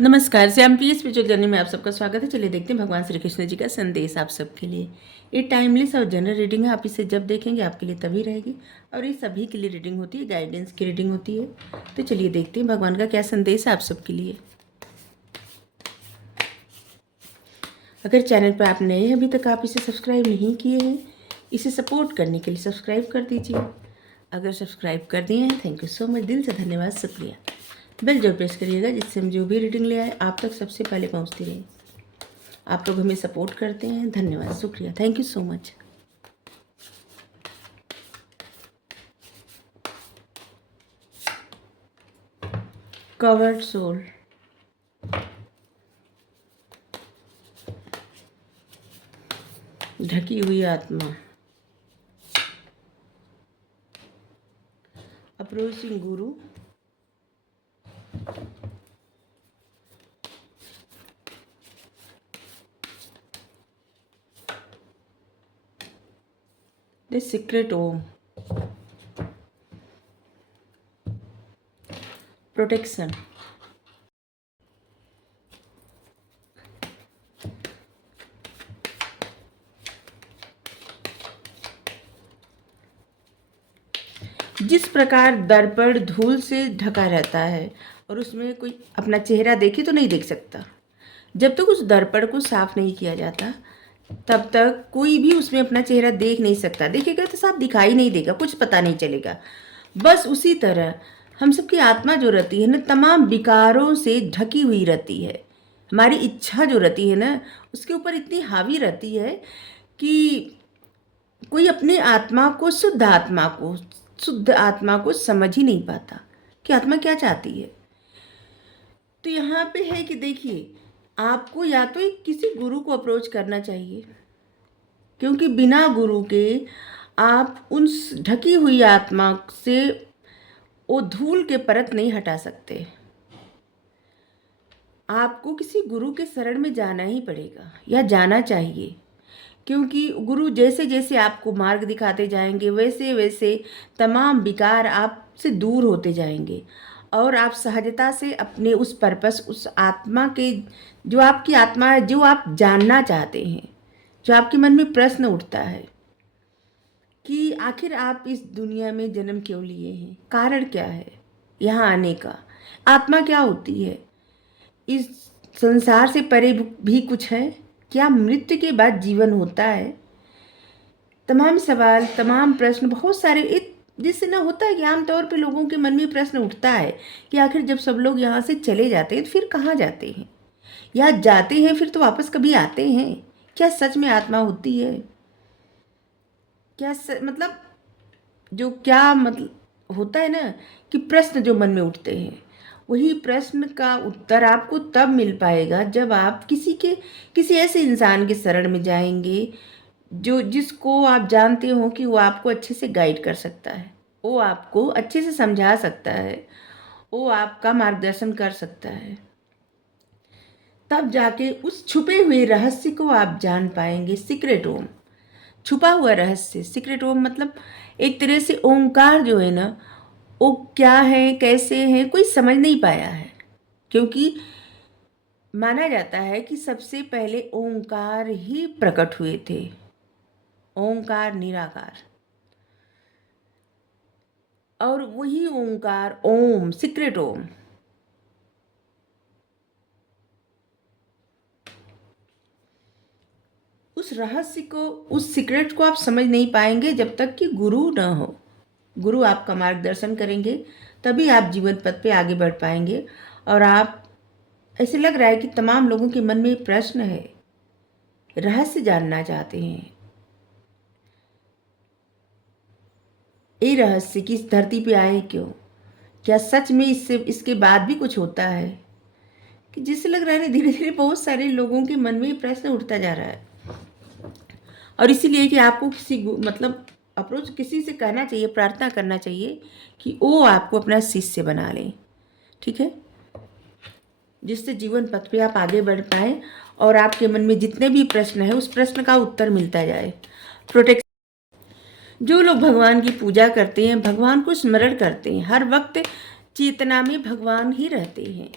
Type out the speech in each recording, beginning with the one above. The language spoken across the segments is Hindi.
नमस्कार, श्याम पी स्पिरिचुअल जर्नी में आप सबका स्वागत है। चलिए देखते हैं भगवान श्री कृष्ण जी का संदेश आप सबके लिए। ये टाइमलेस और जनरल रीडिंग है। आप इसे जब देखेंगे आपके लिए तभी रहेगी और ये सभी के लिए रीडिंग होती है, गाइडेंस की रीडिंग होती है। तो चलिए देखते हैं भगवान का क्या संदेश है आप सबके लिए। अगर चैनल पर आप नए हैं, अभी तक आप इसे सब्सक्राइब नहीं किए हैं, इसे सपोर्ट करने के लिए सब्सक्राइब कर दीजिए। अगर सब्सक्राइब कर दिए हैं, थैंक यू सो मच, दिल से धन्यवाद, शुक्रिया। बेल जरूर प्रेस करिएगा जिससे हम जो भी रीडिंग ले आए आप तक सबसे पहले पहुंचती रहे। आप लोग हमें सपोर्ट करते हैं, धन्यवाद, शुक्रिया, thank you so much. Covered soul, ढकी हुई आत्मा, approaching Guru, the secret Om, protection, जिस प्रकार दर्पण धूल से ढका रहता है और उसमें कोई अपना चेहरा देखे तो नहीं देख सकता, जब तक उस दर्पण को साफ नहीं किया जाता तब तक कोई भी उसमें अपना चेहरा देख नहीं सकता। देखेगा तो साफ दिखाई नहीं देगा, कुछ पता नहीं चलेगा। बस उसी तरह हम सबकी आत्मा जो रहती है ना, तमाम विकारों से ढकी हुई रहती है। हमारी इच्छा जो रहती है ना, उसके ऊपर इतनी हावी रहती है कि कोई अपने आत्मा को, शुद्ध आत्मा को समझ ही नहीं पाता कि आत्मा क्या चाहती है। तो यहाँ पे है कि देखिए, आपको या तो एक किसी गुरु को अप्रोच करना चाहिए, क्योंकि बिना गुरु के आप उन ढकी हुई आत्मा से वो धूल के परत नहीं हटा सकते। आपको किसी गुरु के शरण में जाना ही पड़ेगा या जाना चाहिए, क्योंकि गुरु जैसे जैसे आपको मार्ग दिखाते जाएंगे वैसे वैसे तमाम विकार आपसे दूर होते जाएंगे और आप सहजता से अपने उस पर्पस, उस आत्मा के, जो आपकी आत्मा है, जो आप जानना चाहते हैं, जो आपके मन में प्रश्न उठता है कि आखिर आप इस दुनिया में जन्म क्यों लिए हैं, कारण क्या है यहाँ आने का, आत्मा क्या होती है, इस संसार से परे भी कुछ है क्या, मृत्यु के बाद जीवन होता है। तमाम सवाल, तमाम प्रश्न, बहुत सारे जिससे ना होता है कि आमतौर पे लोगों के मन में प्रश्न उठता है कि आखिर जब सब लोग यहाँ से चले जाते हैं तो फिर कहाँ जाते हैं, या जाते हैं फिर तो वापस कभी आते हैं, क्या सच में आत्मा होती है, क्या मतलब जो क्या मतलब होता है ना कि प्रश्न जो मन में उठते हैं, वही प्रश्न का उत्तर आपको तब मिल पाएगा जब आप किसी ऐसे इंसान के शरण में जाएंगे जिसको आप जानते हो कि वो आपको अच्छे से गाइड कर सकता है, वो आपको अच्छे से समझा सकता है, वो आपका मार्गदर्शन कर सकता है। तब जाके उस छुपे हुए रहस्य को आप जान पाएंगे। सीक्रेट ओम, छुपा हुआ रहस्य। सीक्रेट ओम मतलब एक तरह से ओंकार जो है ना, वो क्या है, कैसे है, कोई समझ नहीं पाया है, क्योंकि माना जाता है कि सबसे पहले ओंकार ही प्रकट हुए थे। ओंकार निराकार, और वही ओंकार ओम, सीक्रेट ओम, उस रहस्य को, उस सीक्रेट को आप समझ नहीं पाएंगे जब तक कि गुरु न हो। गुरु आपका मार्गदर्शन करेंगे तभी आप जीवन पथ पे आगे बढ़ पाएंगे। और आप, ऐसे लग रहा है कि तमाम लोगों के मन में प्रश्न है, रहस्य जानना चाहते हैं, ये रहस्य कि इस धरती पे आए क्यों, क्या सच में इसके बाद भी कुछ होता है, कि जिससे लग रहा है ना धीरे धीरे बहुत सारे लोगों के मन में प्रश्न उठता जा रहा है। और इसीलिए कि आपको मतलब अप्रोच किसी से करना चाहिए, प्रार्थना करना चाहिए कि वो आपको अपना शिष्य बना लें, ठीक है, जिससे जीवन पथ पे आप आगे बढ़ पाएँ और आपके मन में जितने भी प्रश्न है उस प्रश्न का उत्तर मिलता जाए। प्रोटेक्शन, जो लोग भगवान की पूजा करते हैं, भगवान को स्मरण करते हैं, हर वक्त चेतना में भगवान ही रहते हैं।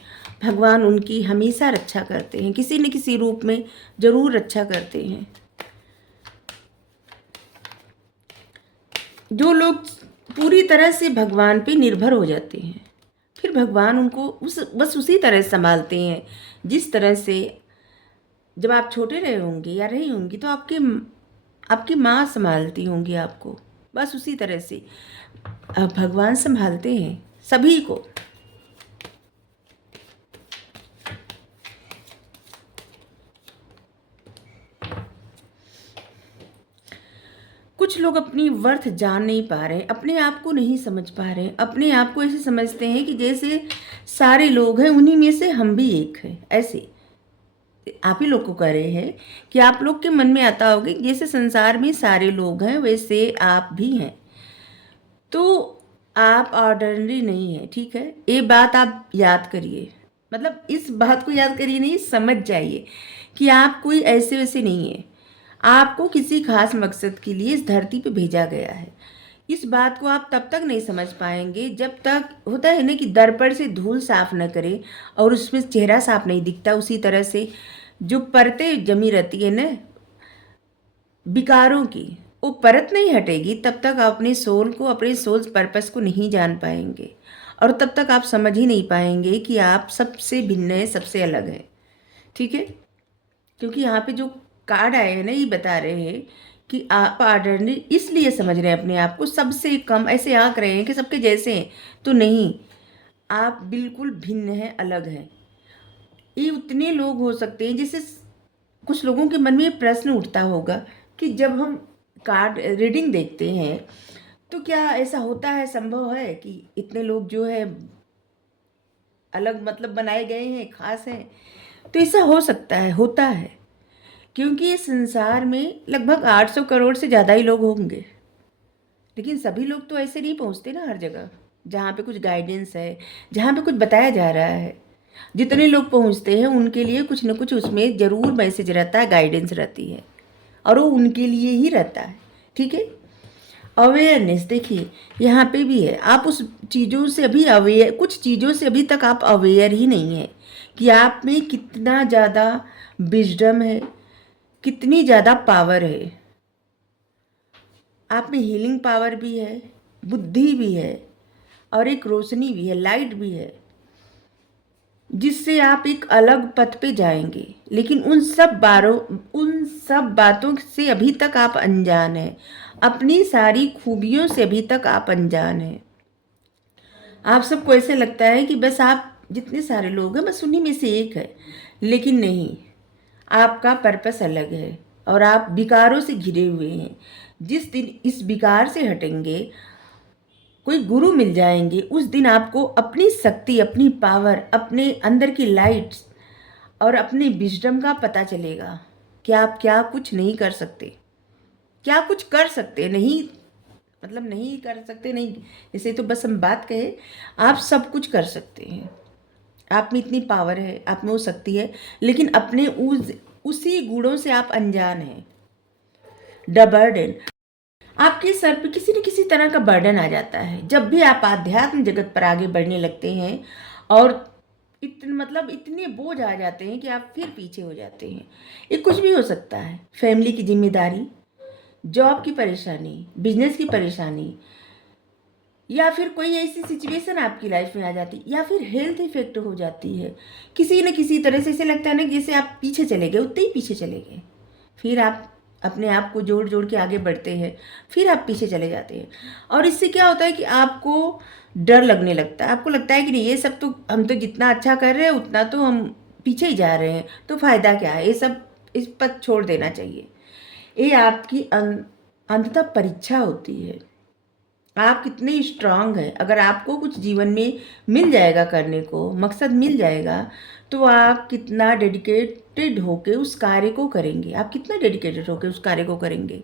भगवान उनकी हमेशा रक्षा करते हैं, किसी न किसी रूप में जरूर रक्षा करते हैं। जो लोग पूरी तरह से भगवान पे निर्भर हो जाते हैं, फिर भगवान उनको बस उसी तरह संभालते हैं जिस तरह से जब आप छोटे रहे होंगे या रही होंगी तो आपकी माँ संभालती होंगी आपको, बस उसी तरह से भगवान संभालते हैं सभी को। कुछ लोग अपनी वर्थ जान नहीं पा रहे, अपने आप को नहीं समझ पा रहे, अपने आप को ऐसे समझते हैं कि जैसे सारे लोग हैं उन्हीं में से हम भी एक हैं। ऐसे आप ही लोग को कह रहे हैं कि आप लोग के मन में आता होगा कि जैसे संसार में सारे लोग हैं वैसे आप भी हैं, तो आप ऑर्डिनरी नहीं है, ठीक है। ये बात आप याद करिए, मतलब इस बात को याद करिए, नहीं समझ जाइए कि आप कोई ऐसे वैसे नहीं है। आपको किसी खास मकसद के लिए इस धरती पे भेजा गया है। इस बात को आप तब तक नहीं समझ पाएंगे जब तक, होता है ना कि दर्पण से धूल साफ न करे और उसमें चेहरा साफ नहीं दिखता, उसी तरह से जो परतें जमी रहती है ना विकारों की, वो परत नहीं हटेगी तब तक आप अपने सोल को, अपने सोल पर्पस को नहीं जान पाएंगे। और तब तक आप समझ ही नहीं पाएंगे कि आप सबसे भिन्न है, सबसे अलग है, ठीक है। क्योंकि यहाँ पे जो कार्ड आए हैं ना ये बता रहे हैं कि आप ऑर्डिनरी इसलिए समझ रहे हैं अपने आप को सबसे कम, ऐसे आंक रहे हैं कि सबके जैसे हैं, तो नहीं, आप बिल्कुल भिन्न हैं, अलग हैं। ये उतने लोग हो सकते हैं, जैसे कुछ लोगों के मन में ये प्रश्न उठता होगा कि जब हम कार्ड रीडिंग देखते हैं तो क्या ऐसा होता है, संभव है कि इतने लोग जो है अलग मतलब बनाए गए हैं, खास हैं? तो ऐसा हो सकता है, होता है, क्योंकि इस संसार में लगभग 800 करोड़ से ज़्यादा ही लोग होंगे। लेकिन सभी लोग तो ऐसे नहीं पहुंचते ना हर जगह जहाँ पे कुछ गाइडेंस है, जहाँ पे कुछ बताया जा रहा है। जितने लोग पहुंचते हैं उनके लिए कुछ न कुछ उसमें ज़रूर मैसेज रहता है, गाइडेंस रहती है, और वो उनके लिए ही रहता है, ठीक है। अवेयरनेस देखिए यहाँ पे भी है, आप उस चीज़ों से अभी अवेयर, कुछ चीज़ों से अभी तक आप अवेयर ही नहीं है कि आप में कितना ज़्यादा विजडम है, कितनी ज़्यादा पावर है। आप में हीलिंग पावर भी है, बुद्धि भी है, और एक रोशनी भी है, लाइट भी है, जिससे आप एक अलग पथ पे जाएंगे। लेकिन उन सब बातों से अभी तक आप अनजान हैं, अपनी सारी खूबियों से अभी तक आप अनजान हैं। आप सबको ऐसे लगता है कि बस आप जितने सारे लोग हैं बस उन्हीं में से एक है, लेकिन नहीं, आपका पर्पस अलग है और आप विकारों से घिरे हुए हैं। जिस दिन इस विकार से हटेंगे, कोई गुरु मिल जाएंगे, उस दिन आपको अपनी शक्ति, अपनी पावर, अपने अंदर की लाइट्स और अपने विजडम का पता चलेगा कि आप क्या कुछ नहीं कर सकते, क्या कुछ कर सकते नहीं, मतलब नहीं कर सकते नहीं, इसे तो बस हम बात कहे, आप सब कुछ कर सकते हैं। आप में इतनी पावर है, आप में वो शक्ति है, लेकिन अपने उसी गुणों से आप अनजान हैं। द बर्डन, आपके सर पे किसी न किसी तरह का बर्डन आ जाता है जब भी आप आध्यात्म जगत पर आगे बढ़ने लगते हैं, और इतने बोझ आ जाते हैं कि आप फिर पीछे हो जाते हैं। ये कुछ भी हो सकता है, फैमिली की जिम्मेदारी, जॉब की परेशानी, बिजनेस की परेशानी, या फिर कोई ऐसी सिचुएशन आपकी लाइफ में आ जाती, या फिर हेल्थ इफेक्ट हो जाती है किसी न किसी तरह से। ऐसे लगता है ना जैसे आप पीछे चले गए, उतने ही पीछे चले गए, फिर आप अपने आप को जोड़ जोड़ के आगे बढ़ते हैं, फिर आप पीछे चले जाते हैं। और इससे क्या होता है कि आपको डर लगने लगता है, आपको लगता है कि नहीं, ये सब तो हम तो जितना अच्छा कर रहे हैं उतना तो हम पीछे ही जा रहे हैं, तो फ़ायदा क्या है, ये सब इस पर छोड़ देना चाहिए। ये आपकी अंततः परीक्षा होती है, आप कितने स्ट्रांग हैं। अगर आपको कुछ जीवन में मिल जाएगा करने को, मकसद मिल जाएगा, तो आप कितना डेडिकेटेड होके उस कार्य को करेंगे, आप कितना डेडिकेटेड होके उस कार्य को करेंगे।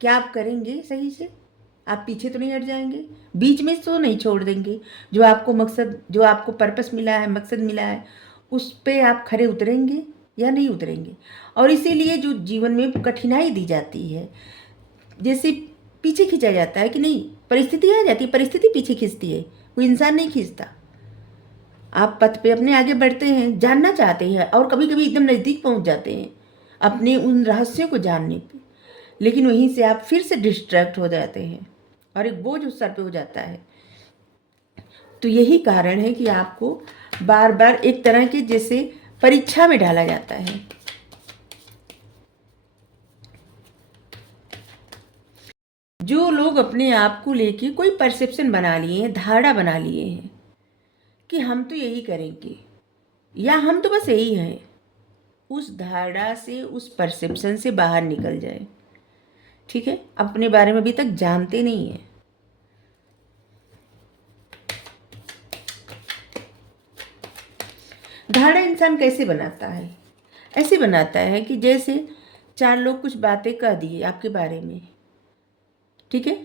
क्या आप करेंगे सही से? आप पीछे तो नहीं हट जाएंगे, बीच में तो नहीं छोड़ देंगे। जो आपको मकसद, जो आपको पर्पस मिला है, मकसद मिला है, उस पर आप खरे उतरेंगे या नहीं उतरेंगे। और इसीलिए जो जीवन में कठिनाई दी जाती है, जैसे पीछे खींचा जाता है कि नहीं, परिस्थिति आ जाती है, परिस्थिति पीछे खींचती है, कोई इंसान नहीं खींचता। आप पथ पे अपने आगे बढ़ते हैं, जानना चाहते हैं और कभी कभी एकदम नज़दीक पहुंच जाते हैं अपने उन रहस्यों को जानने पे, लेकिन वहीं से आप फिर से डिस्ट्रैक्ट हो जाते हैं और एक बोझ उस सर पे हो जाता है। तो यही कारण है कि आपको बार बार एक तरह के जैसे परीक्षा में डाला जाता है। जो लोग अपने आप को लेके कोई परसेप्शन बना लिए हैं, धारणा बना लिए हैं कि हम तो यही करेंगे या हम तो बस यही हैं, उस धारणा से, उस परसेप्शन से बाहर निकल जाए। ठीक है, अपने बारे में अभी तक जानते नहीं है। धारणा इंसान कैसे बनाता है? ऐसे बनाता है कि जैसे चार लोग कुछ बातें कह दिए आपके बारे में, ठीक है,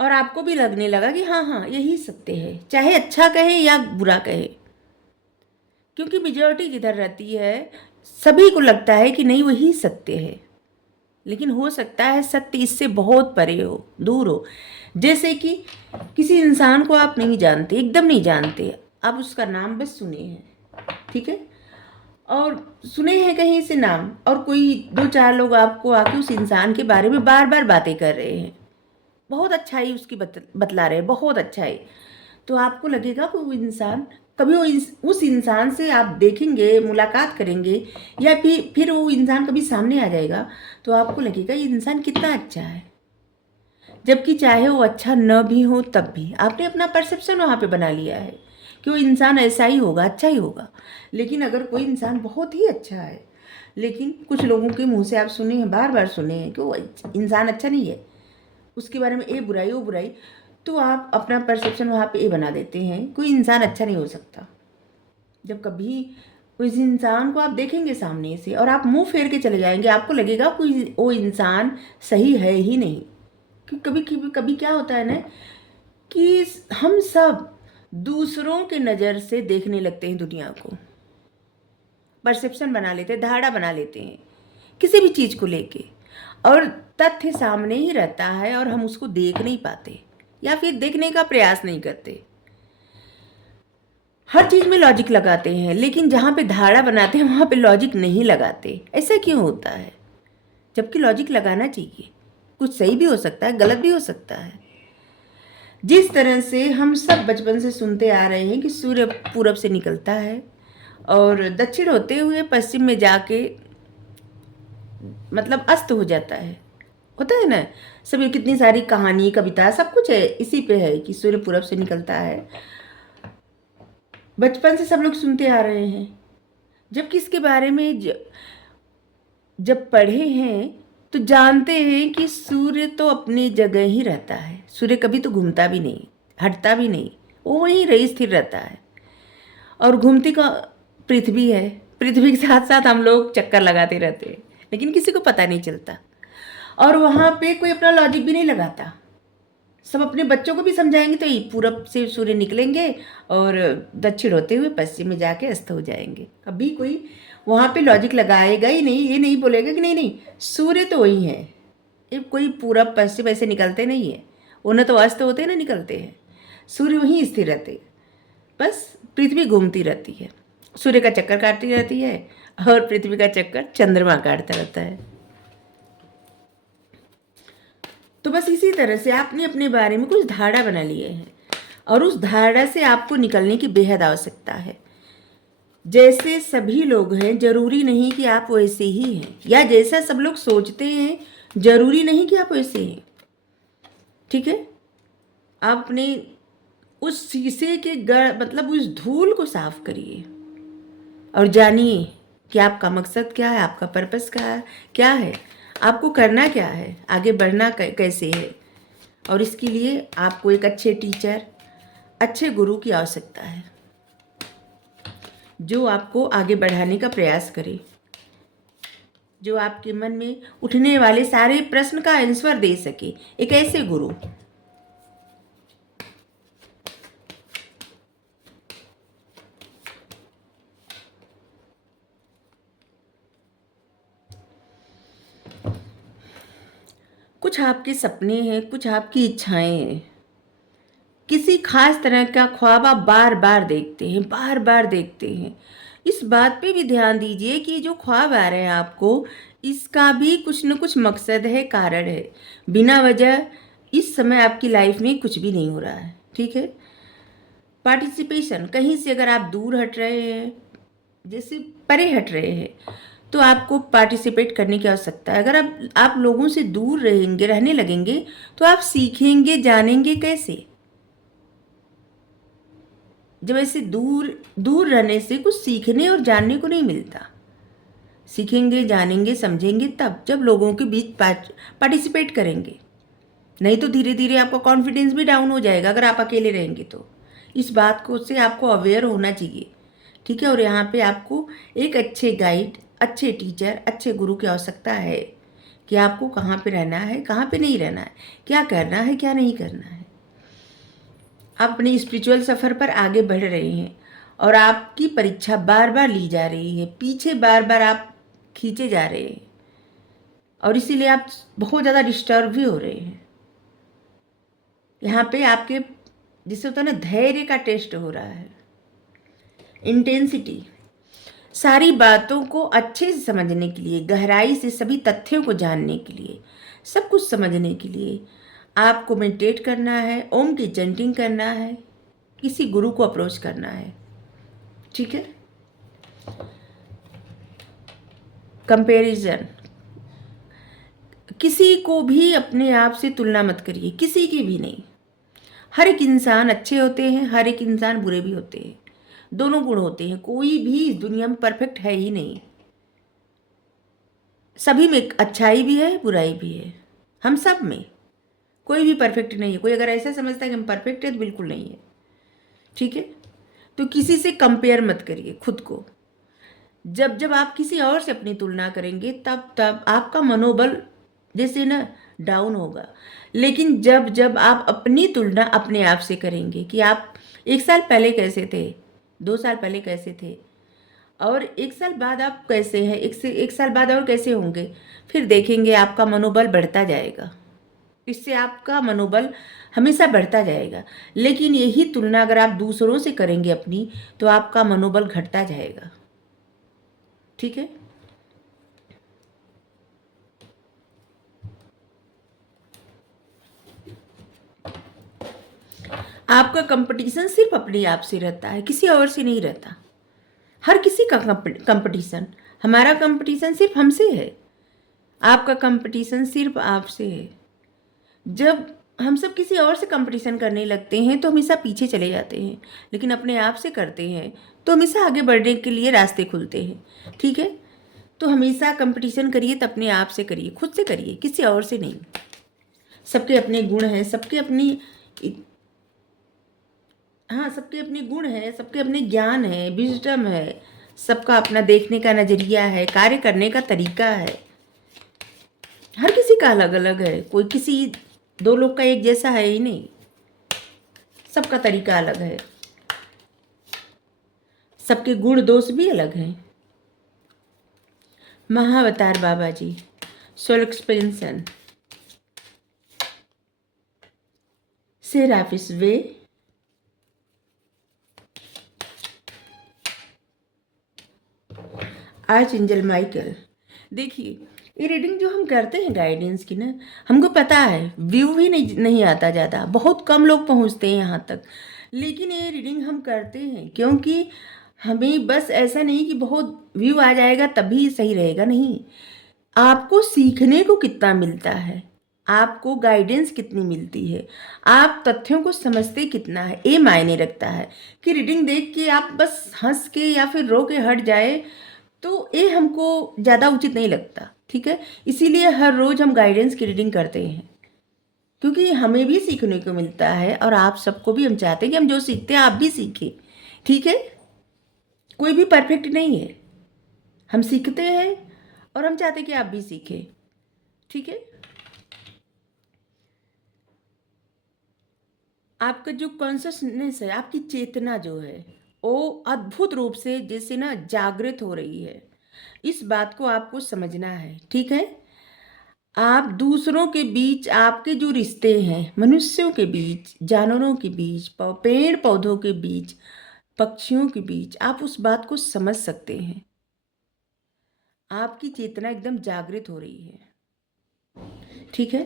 और आपको भी लगने लगा कि हाँ हाँ यही सत्य है, चाहे अच्छा कहे या बुरा कहे, क्योंकि मेजॉरिटी जिधर रहती है सभी को लगता है कि नहीं वही सत्य है। लेकिन हो सकता है सत्य इससे बहुत परे हो, दूर हो। जैसे कि किसी इंसान को आप नहीं जानते, एकदम नहीं जानते, आप उसका नाम बस सुने हैं, ठीक है, और सुने हैं कहीं से नाम, और कोई दो चार लोग आपको आके उस इंसान के बारे में बार बार बातें कर रहे हैं, बहुत अच्छाई उसकी बतला रहे हैं, बहुत अच्छाई, तो आपको लगेगा कि वो इंसान, कभी उस इंसान से आप देखेंगे, मुलाकात करेंगे, या फिर वो इंसान कभी सामने आ जाएगा तो आपको लगेगा ये इंसान कितना अच्छा है। जबकि चाहे वो अच्छा न भी हो तब भी आपने अपना परसेप्शन वहाँ पे बना लिया है कि वो इंसान ऐसा ही होगा, अच्छा ही होगा। लेकिन अगर कोई इंसान बहुत ही अच्छा है, लेकिन कुछ लोगों के मुंह से आप सुने हैं, बार बार सुने हैं कि वो इंसान अच्छा नहीं है, उसके बारे में ये बुराई वो बुराई, तो आप अपना परसेप्शन वहाँ पे ये बना देते हैं कोई इंसान अच्छा नहीं हो सकता। जब कभी उस इंसान को आप देखेंगे सामने से और आप मुंह फेर के चले जाएंगे, आपको लगेगा कोई वो इंसान सही है ही नहीं। कि कभी कभी कभी क्या होता है ना कि हम सब दूसरों के नज़र से देखने लगते हैं दुनिया को, परसेप्शन बना लेते हैं, धारणा बना लेते हैं किसी भी चीज़ को लेके, और तथ्य सामने ही रहता है और हम उसको देख नहीं पाते या फिर देखने का प्रयास नहीं करते। हर चीज़ में लॉजिक लगाते हैं, लेकिन जहाँ पे धारणा बनाते हैं वहाँ पे लॉजिक नहीं लगाते। ऐसा क्यों होता है? जबकि लॉजिक लगाना चाहिए, कुछ सही भी हो सकता है, गलत भी हो सकता है। जिस तरह से हम सब बचपन से सुनते आ रहे हैं कि सूर्य पूरब से निकलता है और दक्षिण होते हुए पश्चिम में जाके मतलब अस्त हो जाता है, होता है ना, सभी कितनी सारी कहानी, कविता, सब कुछ है इसी पे है कि सूर्य पूरब से निकलता है। बचपन से सब लोग सुनते आ रहे हैं, जबकि इसके बारे में जब पढ़े हैं तो जानते हैं कि सूर्य तो अपनी जगह ही रहता है, सूर्य कभी तो घूमता भी नहीं, हटता भी नहीं, वो वहीं रही स्थिर रहता है। और घूमती का पृथ्वी है, पृथ्वी के साथ साथ हम लोग चक्कर लगाते रहते हैं, लेकिन किसी को पता नहीं चलता। और वहाँ पे कोई अपना लॉजिक भी नहीं लगाता। सब अपने बच्चों को भी समझाएंगे तो ये पूरब से सूर्य निकलेंगे और दक्षिण होते हुए पश्चिम में जाके अस्त हो जाएंगे। कभी कोई वहाँ पे लॉजिक लगाएगा ही नहीं, ये नहीं बोलेगा कि नहीं नहीं सूर्य तो वही है, ये कोई पूरब पश्चिम ऐसे निकलते नहीं है, वो न तो अस्त होते हैं ना निकलते हैं, सूर्य वहीं स्थिर रहते हैं, बस पृथ्वी घूमती रहती है, सूर्य का चक्कर काटती रहती है और पृथ्वी का चक्कर चंद्रमा काटता रहता है। तो बस इसी तरह से आपने अपने बारे में कुछ धारणा बना लिए हैं और उस धारणा से आपको निकलने की बेहद आवश्यकता है। जैसे सभी लोग हैं जरूरी नहीं कि आप वैसे ही हैं, या जैसा सब लोग सोचते हैं जरूरी नहीं कि आप वैसे हैं। ठीक है, आप अपने उस शीशे के मतलब उस धूल को साफ करिए और जानिए कि आपका मकसद क्या है, आपका पर्पस क्या है, आपको करना क्या है, आगे बढ़ना कैसे है। और इसके लिए आपको एक अच्छे टीचर, अच्छे गुरु की आवश्यकता है जो आपको आगे बढ़ाने का प्रयास करे, जो आपके मन में उठने वाले सारे प्रश्न का आंसर दे सके, एक ऐसे गुरु। कुछ आपके सपने हैं, कुछ आपकी इच्छाएं हैं, किसी खास तरह का ख्वाब आप बार बार देखते हैं, बार बार देखते हैं। इस बात पे भी ध्यान दीजिए कि जो ख्वाब आ रहे हैं आपको, इसका भी कुछ न कुछ मकसद है, कारण है। बिना वजह इस समय आपकी लाइफ में कुछ भी नहीं हो रहा है, ठीक है। पार्टिसिपेशन, कहीं से अगर आप दूर हट रहे हैं, जैसे परे हट रहे हैं, तो आपको पार्टिसिपेट करने की आवश्यकता है। अगर आप लोगों से दूर रहेंगे, रहने लगेंगे, तो आप सीखेंगे, जानेंगे कैसे? जब ऐसे दूर दूर रहने से कुछ सीखने और जानने को नहीं मिलता। सीखेंगे, जानेंगे, समझेंगे तब, जब लोगों के बीच पार्टिसिपेट करेंगे। नहीं तो धीरे धीरे आपका कॉन्फिडेंस भी डाउन हो जाएगा अगर आप अकेले रहेंगे तो। इस बात को से आपको अवेयर होना चाहिए, ठीक है। और यहाँ पे आपको एक अच्छे गाइड, अच्छे टीचर, अच्छे गुरु की आवश्यकता है कि आपको कहाँ पे रहना है, कहाँ पे नहीं रहना है, क्या करना है, क्या नहीं करना है। आप अपने स्पिरिचुअल सफ़र पर आगे बढ़ रहे हैं और आपकी परीक्षा बार बार ली जा रही है, पीछे बार बार आप खींचे जा रहे हैं और इसीलिए आप बहुत ज़्यादा डिस्टर्ब भी हो रहे हैं। यहाँ पे आपके जिससे होता है ना, धैर्य का टेस्ट हो रहा है, इंटेंसिटी। सारी बातों को अच्छे से समझने के लिए, गहराई से सभी तथ्यों को जानने के लिए, सब कुछ समझने के लिए आपको मेडिटेट करना है, ओम की चैंटिंग करना है, किसी गुरु को अप्रोच करना है, ठीक है। कंपैरिजन, किसी को भी अपने आप से तुलना मत करिए, किसी की भी नहीं। हर एक इंसान अच्छे होते हैं, हर एक इंसान बुरे भी होते हैं, दोनों गुण होते हैं। कोई भी इस दुनिया में परफेक्ट है ही नहीं। सभी में अच्छाई भी है, बुराई भी है, हम सब में कोई भी परफेक्ट नहीं है। कोई अगर ऐसा समझता है कि हम परफेक्ट है तो बिल्कुल नहीं है, ठीक है। तो किसी से कंपेयर मत करिए खुद को। जब जब आप किसी और से अपनी तुलना करेंगे तब तब आपका मनोबल जैसे ना डाउन होगा। लेकिन जब जब आप अपनी तुलना अपने आप से करेंगे कि आप 1 साल पहले कैसे थे, 2 साल पहले कैसे थे, और 1 साल बाद आप कैसे हैं, 1 साल बाद और कैसे होंगे, फिर देखेंगे आपका मनोबल बढ़ता जाएगा। इससे आपका मनोबल हमेशा बढ़ता जाएगा। लेकिन यही तुलना अगर आप दूसरों से करेंगे अपनी, तो आपका मनोबल घटता जाएगा, ठीक है। आपका कंपटीशन सिर्फ अपने आप से रहता है, किसी और से नहीं रहता। हर किसी का कंपटीशन, हमारा कंपटीशन सिर्फ हमसे है, आपका कंपटीशन सिर्फ आपसे है। जब हम सब किसी और से कंपटीशन करने लगते हैं तो हमेशा पीछे चले जाते हैं, लेकिन अपने आप से करते हैं तो हमेशा आगे बढ़ने के लिए रास्ते खुलते हैं, ठीक है। तो हमेशा कंपटीशन करिए तो अपने आप से करिए, खुद से करिए, किसी और से नहीं। सबके अपने गुण हैं, सबके अपनी, हाँ, सबके अपने गुण हैं, सबके अपने ज्ञान है, विजडम है, सबका अपना देखने का नज़रिया है, कार्य करने का तरीका है। हर किसी का अलग अलग है, कोई किसी दो लोग का एक जैसा है ही नहीं, सबका तरीका अलग है, सबके गुण दोष भी अलग हैं। महाअवतार बाबा जी, सोल एक्सपेंशन, सेराफिस वे, आर्च एंजल माइकल। देखिए, ये रीडिंग जो हम करते हैं गाइडेंस की ना, हमको पता है व्यू भी नहीं आता ज़्यादा, बहुत कम लोग पहुंचते हैं यहाँ तक। लेकिन ये रीडिंग हम करते हैं क्योंकि हमें बस ऐसा नहीं कि बहुत व्यू आ जाएगा तभी सही रहेगा, नहीं। आपको सीखने को कितना मिलता है, आपको गाइडेंस कितनी मिलती है, आप तथ्यों को समझते कितना है, ये मायने रखता है। कि रीडिंग देख के आप बस हंस के या फिर रो के हट जाए तो ये हमको ज़्यादा उचित नहीं लगता, ठीक है। इसीलिए हर रोज़ हम गाइडेंस की रीडिंग करते हैं, क्योंकि हमें भी सीखने को मिलता है और आप सबको भी हम चाहते हैं कि हम जो सीखते हैं आप भी सीखें, ठीक है। कोई भी परफेक्ट नहीं है, हम सीखते हैं और हम चाहते हैं कि आप भी सीखें, ठीक है। आपका जो कॉन्शसनेस है, आपकी चेतना जो है, वो अद्भुत रूप से जैसे ना जागृत हो रही है। इस बात को आपको समझना है, ठीक है। आप दूसरों के बीच, आपके जो रिश्ते हैं, मनुष्यों के बीच, जानवरों के बीच, पेड़ पौधों के बीच, पक्षियों के बीच, आप उस बात को समझ सकते हैं। आपकी चेतना एकदम जागृत हो रही है। ठीक है,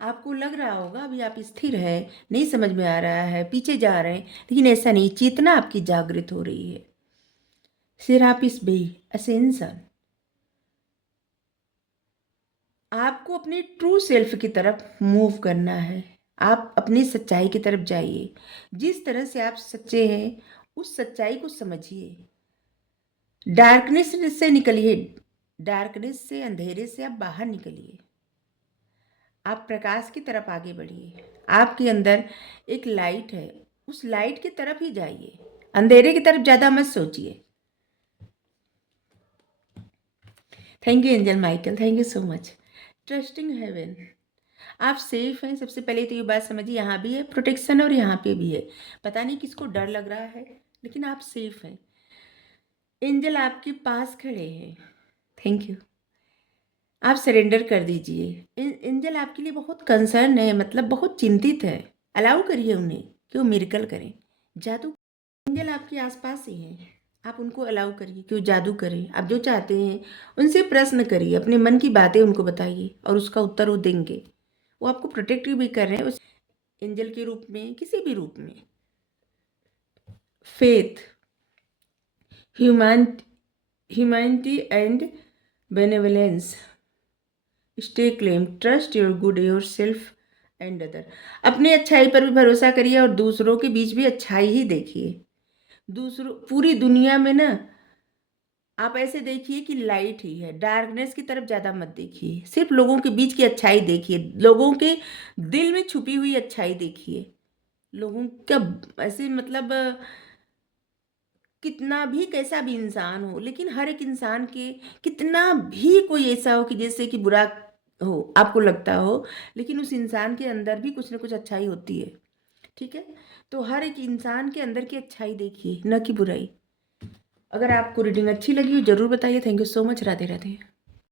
आपको लग रहा होगा अभी आप स्थिर है, नहीं समझ में आ रहा है, पीछे जा रहे हैं, लेकिन ऐसा नहीं, चेतना आपकी जागृत हो रही है। सेरापिस बे असेंशन, आपको अपने ट्रू सेल्फ की तरफ मूव करना है। आप अपनी सच्चाई की तरफ जाइए। जिस तरह से आप सच्चे हैं, उस सच्चाई को समझिए। डार्कनेस से निकलिए, डार्कनेस से, अंधेरे से आप बाहर निकलिए। आप प्रकाश की तरफ आगे बढ़िए। आपके अंदर एक लाइट है, उस लाइट की तरफ ही जाइए, अंधेरे की तरफ ज़्यादा मत सोचिए। Thank you angel Michael, thank you so much. Trusting heaven, आप सेफ हैं। सबसे पहले तो ये बात समझिए, यहाँ भी है प्रोटेक्शन और यहाँ पे भी है। पता नहीं किसको डर लग रहा है, लेकिन आप सेफ हैं। एंजल आपके पास खड़े हैं। Thank you. आप सरेंडर कर दीजिए। एंजल आपके लिए बहुत कंसर्न है, मतलब बहुत चिंतित है। अलाउ करिए उन्हें कि वो मिरेकल करें, जादू। एंजल आपके आसपास ही हैं, आप उनको अलाउ करिए कि वो जादू करें। आप जो चाहते हैं उनसे प्रश्न करिए, अपने मन की बातें उनको बताइए और उसका उत्तर वो देंगे। वो आपको प्रोटेक्ट भी कर रहे हैं, उस एंजल के रूप में, किसी भी रूप में। Faith, humanity and benevolence, stay claim, trust your good, your self and other. अपनी अच्छाई पर भी भरोसा करिए और दूसरों के बीच भी अच्छाई ही देखिए। दूसरों, पूरी दुनिया में ना, आप ऐसे देखिए कि लाइट ही है, डार्कनेस की तरफ ज़्यादा मत देखिए। सिर्फ लोगों के बीच की अच्छाई देखिए, लोगों के दिल में छुपी हुई अच्छाई देखिए। लोगों का ऐसे मतलब कितना भी, कैसा भी इंसान हो, लेकिन हर एक इंसान के, कितना भी कोई ऐसा हो कि जैसे कि बुरा हो, आपको लगता हो, लेकिन उस इंसान के अंदर भी कुछ ना कुछ अच्छाई होती है। ठीक है, तो हर एक इंसान के अंदर की अच्छाई देखिए, न कि बुराई। अगर आपको रीडिंग अच्छी लगी हो जरूर बताइए। Thank you so much. Radhe Radhe.